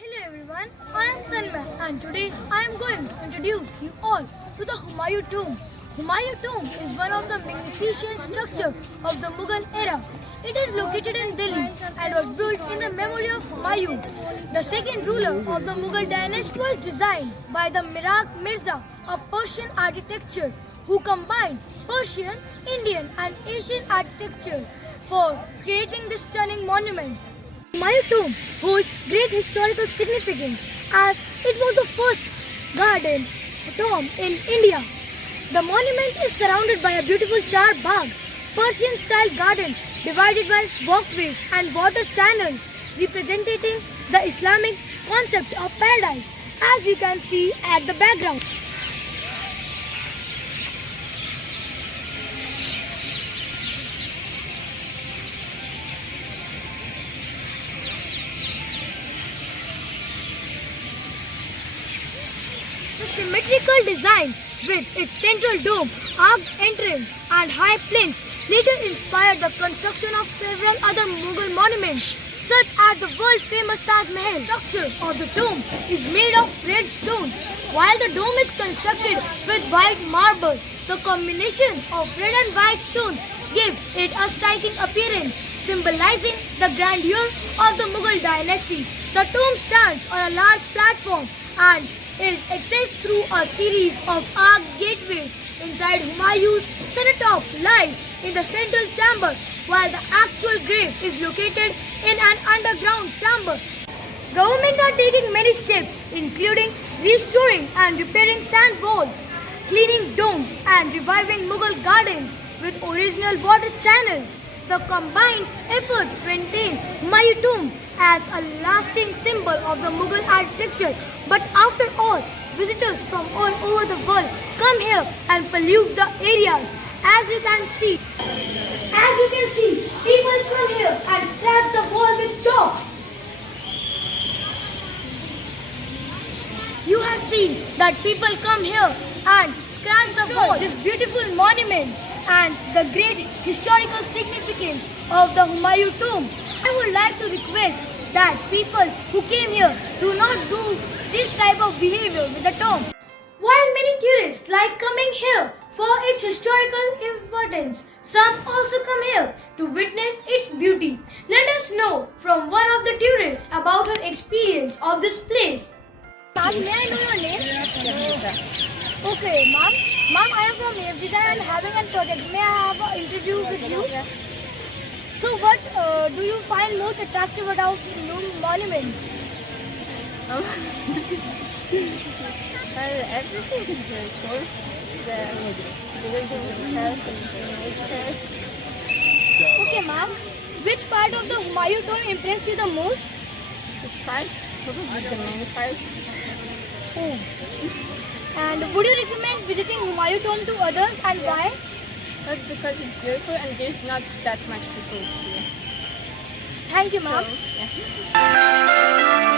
Hello everyone, I am Tanmay and today I am going to introduce you all to the Humayun Tomb. Humayun Tomb is one of the magnificent structures of the Mughal era. It is located in Delhi and was built in the memory of Humayun, the second ruler of the Mughal dynasty. It was designed by the Miraq Mirza, a Persian architecture who combined Persian, Indian and Asian architecture for creating this stunning monument. Humayun Tomb holds great historical significance as it was the first garden tomb in India. The monument is surrounded by a beautiful Char Bagh, Persian-style garden divided by walkways and water channels representing the Islamic concept of paradise, as you can see at the background. The symmetrical design with its central dome, arched entrance and high plinths later inspired the construction of several other Mughal monuments such as the world-famous Taj Mahal. The structure of the tomb is made of red stones while the dome is constructed with white marble. The combination of red and white stones gives it a striking appearance, symbolizing the grandeur of the Mughal dynasty. The tomb stands on a large platform and is accessed through a series of arched gateways. Inside, Humayun's cenotaph lies in the central chamber, while the actual grave is located in an underground chamber. Government are taking many steps, including restoring and repairing sand walls, cleaning domes, and reviving Mughal gardens with original water channels. The combined efforts maintain Humayun Tomb as a lasting symbol of the Mughal architecture. But after all, visitors from all over the world come here and pollute the areas. As you can see, people come here and scratch the wall with chalks. You have seen that people come here and scratch the wall. This beautiful monument and the great historical significance of the Humayun Tomb. I would like to request that people who came here do not do this type of behavior with the tomb. While many tourists like coming here for its historical importance, some also come here to witness its beauty. Let us know from one of the tourists about her experience of this place. Ma'am, may I know your name? Okay, ma'am. Ma'am, I am from AF Design and having a project. May I have an interview with you? So what do you find most attractive about the monument? Everything is very cool. The building itself is very nice. Okay, ma'am. Which part of the Humayun Tomb impressed you the most? The part, probably the main part. Oh. And would you recommend visiting Humayun Tomb to others and why? Not because it's beautiful and there's not that much people here. Thank you, ma'am. So, yeah.